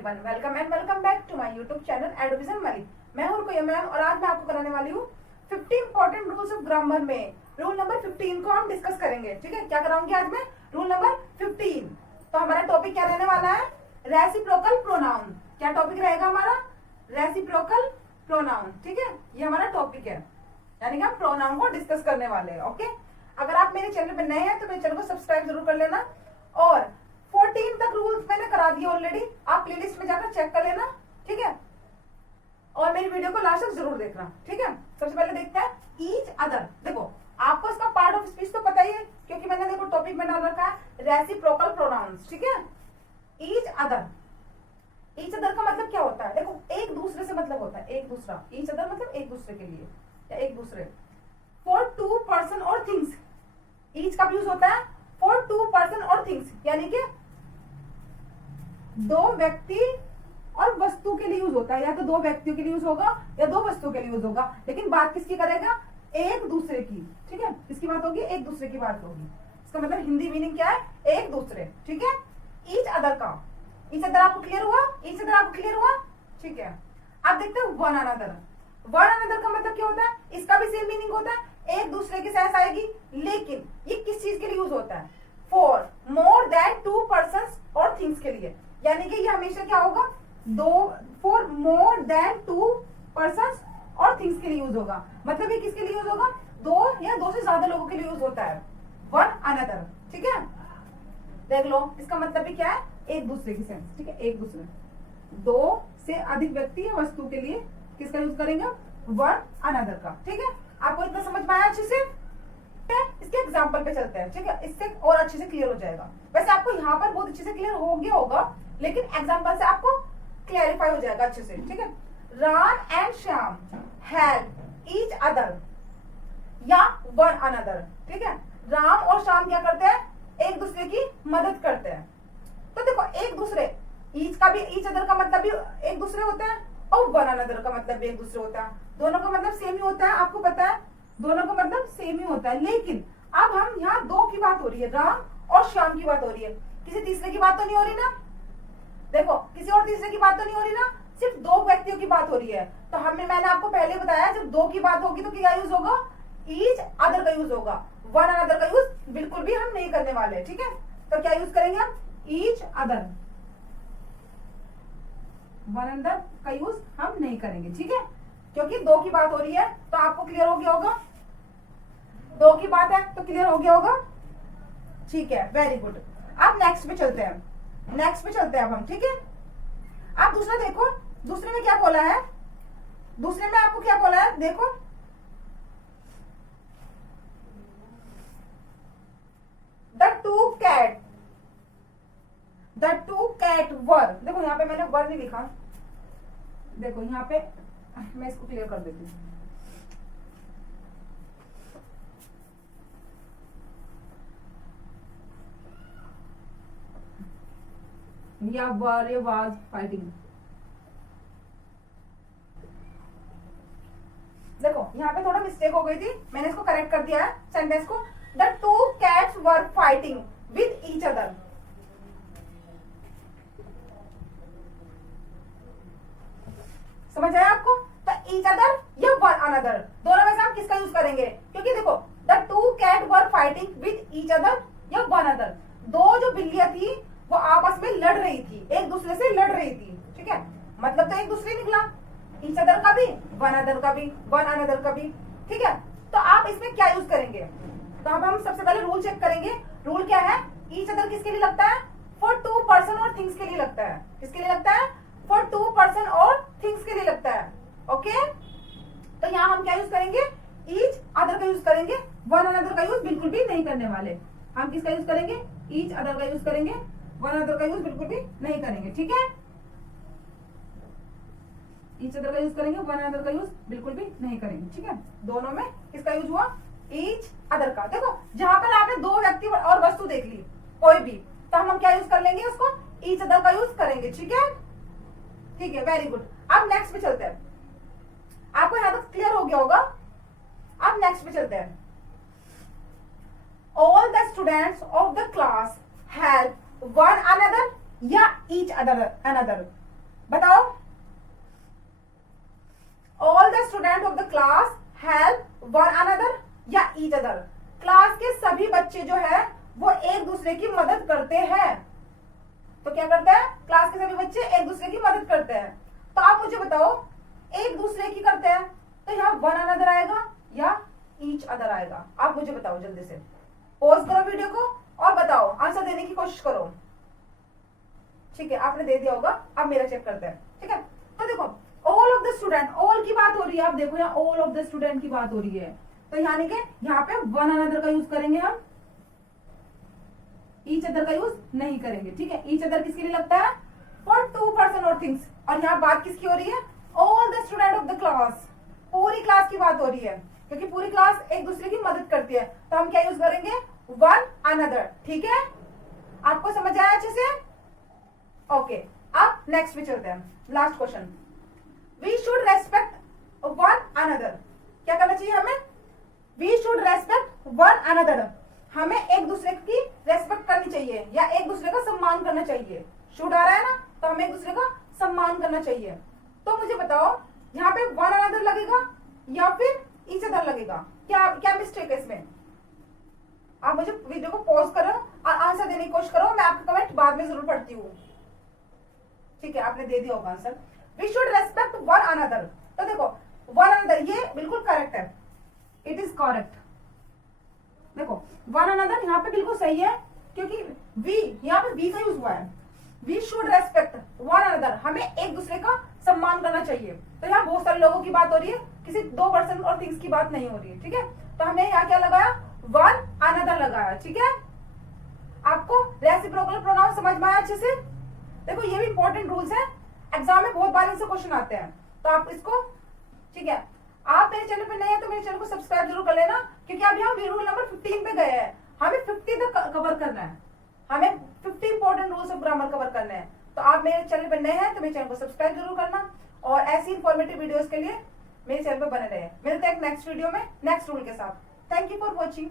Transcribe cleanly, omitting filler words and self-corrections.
Everyone, welcome and welcome back to my YouTube channel एडविजन मलिक। मैं हूं रुकैया मैम और आज मैं आपको कराने वाली हूँ 50 इंपॉर्टेंट रूल्स ऑफ ग्रामर में रूल नंबर 15 को हम डिस्कस करेंगे। ठीक है, क्या कराऊंगी आज मैं? Rule number 15। तो हमारा टॉपिक क्या रहने वाला है? Reciprocal pronoun. क्या टॉपिक रहेगा हमारा? Reciprocal pronoun. ठीक है, ये हमारा टॉपिक है, यानी कि हम प्रोनाउन को डिस्कस करने वाले हैं। ओके, अगर आप मेरे चैनल पर नए हैं तो मेरे चैनल को सब्सक्राइब जरूर कर लेना और 14 तक रूल्स मैंने करा दिए ऑलरेडी, आप प्लेलिस्ट में जाकर चेक कर लेना। ठीक है, और मेरी वीडियो को लास्ट तक जरूर देखना। ठीक है, सबसे पहले देखते हैं ईच अदर। देखो, आपको इसका पार्ट ऑफ स्पीच तो पता ही है क्योंकि मैंने देखो टॉपिक में डाल रखा है रेसिप्रोकल प्रोनाउंस। ठीक है, ईच अदर। ईच अदर का मतलब क्या होता है? देखो, एक दूसरे से मतलब होता है एक दूसरा। ईच अदर मतलब एक दूसरे के लिए या एक दूसरे। फॉर टू पर्सन और थिंग्स, ईच का यूज होता है फॉर टू पर्सन और थिंग्स, यानी कि दो व्यक्ति और वस्तु के लिए यूज होता है। या तो दो व्यक्तियों के लिए यूज होगा या दो वस्तुओं के लिए यूज होगा, लेकिन बात किसकी करेगा? एक दूसरे की। ठीक है, किसकी बात होगी? एक दूसरे की बात होगी। इसका मतलब हिंदी मीनिंग क्या है? एक दूसरे। ठीक है, ईच अदर का। ईच अदर आपको क्लियर हुआ? ईच अदर आपको क्लियर हुआ? ठीक है, अब देखते हैं वन अनदर। वन अनदर का मतलब क्या होता है? इसका भी सेम मीनिंग होता है, एक दूसरे के साथ आएगी, लेकिन ये किस चीज के लिए यूज होता है? For more than two person और थिंग्स के लिए, यानी कि ये हमेशा क्या होगा? दो, for more than two person और थिंग्स के लिए यूज होगा। मतलब ये किसके लिए यूज होगा? दो या दो से ज्यादा लोगों के लिए यूज होता है वन अनदर। ठीक है, देख लो, इसका मतलब भी क्या है? एक दूसरे की सेंस। ठीक है, एक दूसरे, दो से अधिक व्यक्ति या वस्तु के लिए किसका यूज करेंगे? वन अनदर का। ठीक है, आपको इतना समझ में आया अच्छे से? इसके एग्जाम्पल पे चलते हैं। ठीक है, इससे और अच्छे से क्लियर हो जाएगा। वैसे आपको यहाँ पर बहुत अच्छे से क्लियर हो गया होगा, लेकिन एग्जाम्पल से आपको क्लैरिफाई हो जाएगा अच्छे से। ठीक है, Ram and Shyam help each other या वन अनदर। ठीक है, राम और श्याम क्या करते हैं? एक दूसरे की मदद करते हैं। तो देखो, एक दूसरे, ईच का भी, ईच अदर का मतलब भी एक दूसरे होता है और वन अनदर का मतलब भी एक दूसरे होता है। दोनों का मतलब सेम ही होता है, आपको पता है, दोनों का मतलब सेम ही होता है। लेकिन अब हम यहाँ दो की बात हो रही है, राम और श्याम की बात हो रही है, किसी तीसरे की बात तो नहीं हो रही ना। देखो, किसी और तीसरे की बात तो नहीं हो रही ना, सिर्फ दो व्यक्तियों की बात हो रही है। तो मैंने आपको पहले बताया, जब दो की बात होगी तो क्या यूज होगा? ईच अदर का यूज होगा। वन अनदर का यूज बिल्कुल भी हम नहीं करने वाले। ठीक है, तो क्या यूज करेंगे हम? Each other. वन अनदर का यूज हम नहीं करेंगे। ठीक है, क्योंकि दो की बात हो रही है, तो आपको क्लियर हो गया होगा। दो की बात है तो क्लियर हो गया होगा। ठीक है, वेरी गुड। अब नेक्स्ट पे चलते हैं, नेक्स्ट पे चलते हैं अब हम। ठीक है, आप दूसरा देखो, दूसरे में क्या बोला है? दूसरे में आपको क्या बोला है? देखो, द टू कैट वर। देखो, यहाँ पे मैंने वर नहीं लिखा, देखो यहाँ पे मैं इसको क्लियर कर देती हूँ। या वर, या वाज फाइटिंग। देखो, यहाँ पे थोड़ा मिस्टेक हो गई थी, मैंने इसको करेक्ट कर दिया है सेंटेंस को। The two cats were fighting with each other. समझ आया आपको? तो ईच अदर या वन अनदर, दोनों में से हम किसका यूज करेंगे? क्योंकि देखो, the two cat were fighting with each other या वन अदर, दो जो बिल्लियां थी वो आपस में लड़ रही थी, एक दूसरे से लड़ रही थी। ठीक है, मतलब तो एक दूसरे निकला, ईच अदर का भी, वन अदर का भी, वन अनदर का भी। ठीक है, तो आप इसमें क्या यूज करेंगे? तो अब हम सबसे पहले रूल चेक करेंगे। रूल क्या है? ईच अदर किसके लिए लगता है? फॉर टू पर्सन और थिंग्स के लिए लगता है। किसके लिए लगता है? फॉर टू पर्सन और थिंग्स के लिए लगता है। ओके, तो यहाँ हम क्या यूज करेंगे? ईच अदर का यूज करेंगे, वन अनदर का यूज बिल्कुल भी नहीं करने वाले। हम किसका यूज करेंगे? ईच अदर का यूज करेंगे, वन अदर का यूज बिल्कुल भी नहीं करेंगे। ठीक है, ईच अदर का यूज करेंगे, वन अदर का यूज बिल्कुल भी नहीं करेंगे। ठीक है, दोनों में किसका यूज हुआ? ईच अदर का। देखो, जहां पर आपने दो व्यक्ति और वस्तु देख ली कोई भी, तो हम क्या यूज कर लेंगे? उसको ईच अदर का यूज करेंगे। ठीक है, ठीक है, वेरी गुड। अब नेक्स्ट पे चलते हैं, आपको यहां तक क्लियर हो गया होगा। अब नेक्स्ट पे चलते हैं। All the students of the class help one another या ईच अदर अनदर। बताओ, all the student of the class help one another या ईच अदर। क्लास के सभी बच्चे जो है वो एक दूसरे की मदद करते हैं। तो क्या करते हैं, क्लास के सभी बच्चे एक दूसरे की मदद करते हैं। तो आप मुझे बताओ, एक दूसरे की करते हैं तो यहाँ वन अनदर आएगा या ईच अदर आएगा? आप मुझे बताओ, जल्दी से पॉज करो वीडियो को और बताओ, आंसर देने की कोशिश करो। ठीक है, आपने दे दिया होगा, अब मेरा चेक करते हैं। ठीक है, तो देखो all of the student, all की बात हो रही है। आप देखो यहाँ ऑल ऑफ द स्टूडेंट की बात हो रही है, तो यानी कि यहाँ पे वन अनदर का यूज करेंगे हम, ईच अदर का यूज नहीं करेंगे। ठीक है, ईच अदर किसके लिए लगता है? फॉर टू पर्सन और थिंग्स। और यहाँ बात किसकी हो रही है? All the student of the class, पूरी क्लास की बात हो रही है, क्योंकि पूरी क्लास एक दूसरे की मदद करती है। तो हम क्या यूज करेंगे? One another. ठीक है, आपको समझ आया अच्छे से? ओके, अब नेक्स्ट पे चलते हैं, last question. We should respect one another. क्या करना चाहिए हमें? We should respect one another. हमें एक दूसरे की रेस्पेक्ट करनी चाहिए या एक दूसरे का सम्मान करना चाहिए। शुड आ रहा है ना, तो हमें एक दूसरे का सम्मान करना चाहिए। तो मुझे बताओ, यहाँ पे वन अनदर लगेगा या फिर ईच अदर लगेगा? क्या क्या मिस्टेक है इसमें? आप मुझे वीडियो को पॉज करो और आंसर देने की कोशिश करो। मैं आपका कमेंट बाद में जरूर पढ़ती हूँ। ठीक है, आपने दे दिया होगा answer. We should respect one another. तो देखो वन अनदर, ये बिल्कुल करेक्ट है, इट इज करेक्ट। देखो वन अनदर यहाँ पे बिल्कुल सही है, क्योंकि वी, यहाँ पे वी का यूज हुआ है। We should respect one another, हमें एक दूसरे का सम्मान करना चाहिए। तो यहाँ बहुत सारे लोगों की बात हो रही है, किसी दो पर्सन और थिंग्स की बात नहीं हो रही है। ठीक है, तो हमने यहाँ क्या लगाया? वन अनदर लगाया। ठीक है, आपको रेसिप्रोकल प्रोनाउन समझ में आया अच्छे से? देखो ये भी इंपॉर्टेंट रूल्स है, एग्जाम में बहुत बार इनसे क्वेश्चन आते हैं, तो आप इसको, ठीक है, आप मेरे चैनल पे नए हैं तो मेरे चैनल को सब्सक्राइब जरूर कर लेना, क्योंकि अब यहाँ रूल नंबर 15 पे गए हैं। हमें 50 तक कवर करना है, हमें 50 important rules of grammar cover करने हैं। तो आप मेरे चैनल पे नए हैं तो मेरे चैनल को सब्सक्राइब जरूर करना, और ऐसी इंफॉर्मेटिव वीडियोस के लिए मेरे चैनल पे बने रहे। मिलते हैं नेक्स्ट वीडियो में नेक्स्ट रूल के साथ। Thank you for watching.